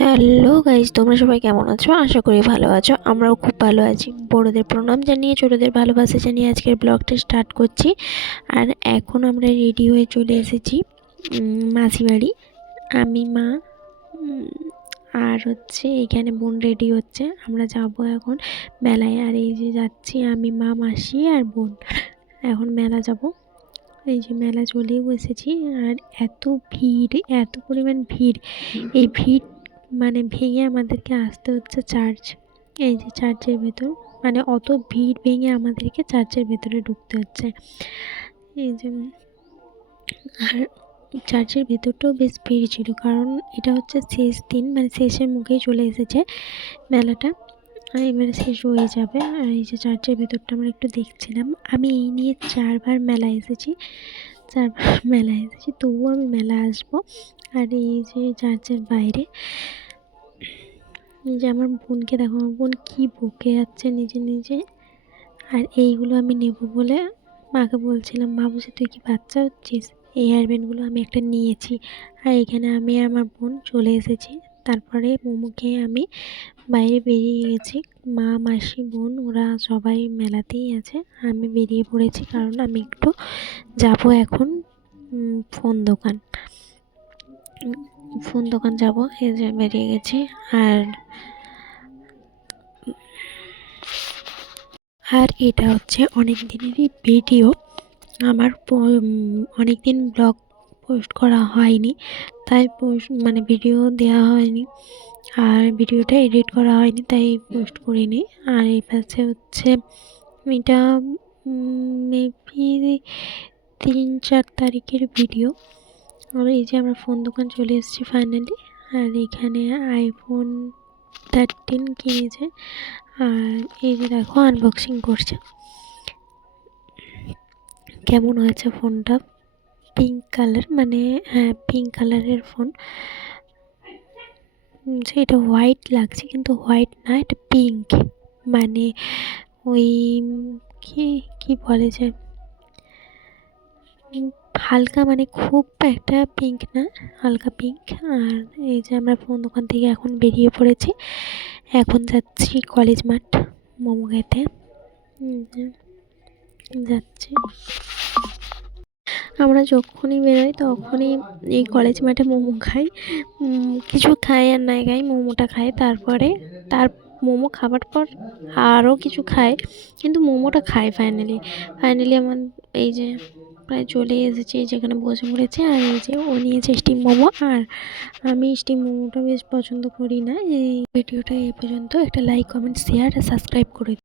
Hello guys, তোমরা সবাই কেমন আছো? আশা করি ভালো আছো। আমরাও খুব ভালো আছি। বড়দের প্রণাম জানিয়ে ছোটদের ভালোবাসা জানিয়ে আজকের ব্লগটা স্টার্ট করছি। আর এখন আমরা রেডি হয়ে চলে এসেছি মাসি বাড়ি। আমি, মা আর এইখানে বোন রেডি হচ্ছে। আমরা যাব এখন মেলায়। আর এই যে যাচ্ছি আমি, মা, মাসি আর বোন। এখন মেলা যাব। এই যে মেলা চলেও এসেছি। আর এত ভিড়, এত পরিমাণ ভিড়, এই ভিড় মানে ভেঙে আমাদেরকে আসতে হচ্ছে চার্চ। এই যে চার্চের ভেতর, মানে অত ভিড় ভেঙে আমাদেরকে চার্চের ভেতরে ঢুকতে হচ্ছে। এই যে আর চার্চের ভেতরটাও বেশ ভিড় ছিল, কারণ এটা হচ্ছে শেষ দিন, মানে শেষের মুখেই চলে এসেছে মেলাটা। আর এবারে শেষ হয়ে যাবে। আর এই যে চার্চের ভেতরটা আমরা একটু দেখছিলাম। আমি এই নিয়ে 4বার মেলায় এসেছি, তবুও আমি মেলা আসবো। আর এই যে চার্চের বাইরে যে আমার বোনকে দেখো, আমার বোন কী বকে যাচ্ছে নিজে নিজে। আর এইগুলো আমি নেব বলে মাকে বলছিলাম, মা বলছে তুই কি বাচ্চা হচ্ছিস? এই হেয়ারব্যান্ডগুলো আমি একটা নিয়েছি। আর এখানে আমি আর আমার বোন চলে এসেছি। তারপরে মোমো খেয়ে আমি বাইরে বেরিয়ে গেছি। মা, মাসি, বোন ওরা সবাই মেলাতেই আছে। আমি বেরিয়ে পড়েছি, কারণ আমি একটু যাব এখন ফোন দোকান যাব। এই যে বেরিয়ে গেছি। আর এটা হচ্ছে অনেক দিনেরই ভিডিও। আমার অনেক দিন ব্লগ পোস্ট করা হয়নি, তাই মানে ভিডিও দেওয়া হয়নি। আর ভিডিওটা এডিট করা হয়নি, তাই পোস্ট করিনি। আর এই পাশে এটা মেবি 3-4 তারিখের ভিডিও। আর এই যে আমরা ফোন দোকান চলে এসেছি ফাইনালি। আর এখানে iPhone 13 কিনেছে। আর এই যে দেখো আনবক্সিং করছে। কেমন হয়েছে ফোনটা? পিঙ্ক কালার, মানে হ্যাঁ পিঙ্ক কালারের ফোন। এটা হোয়াইট লাগছে, কিন্তু হোয়াইট না, এটা পিঙ্ক। মানে ওই কি কি বলে যে হালকা, মানে খুব একটা পিঙ্ক না, হালকা পিঙ্ক। আর এই যে আমরা ফোন দোকান থেকে এখন বেরিয়ে পড়েছি। এখন যাচ্ছি কলেজ মাঠ মোমো খেতে। যাচ্ছি। আমরা যখনই বেরোই তখনই এই কলেজ মাঠে মোমো খাই। কিছু খাই আর নাই খাই, মোমোটা খাই। তারপরে মোমো খাবার পর আরও কিছু খাই, কিন্তু মোমোটা খাই ফাইনালি। আমার এই যে প্রায় চলে এসেছি, যেখানে বসে পড়েছে। আর এই যে ও নিয়েছে স্টিম মোমো, আর আমি স্টিম মোমোটা বেশ পছন্দ করি না। এই ভিডিওটা এই পর্যন্ত। একটা লাইক, কমেন্ট, শেয়ার আর সাবস্ক্রাইব করে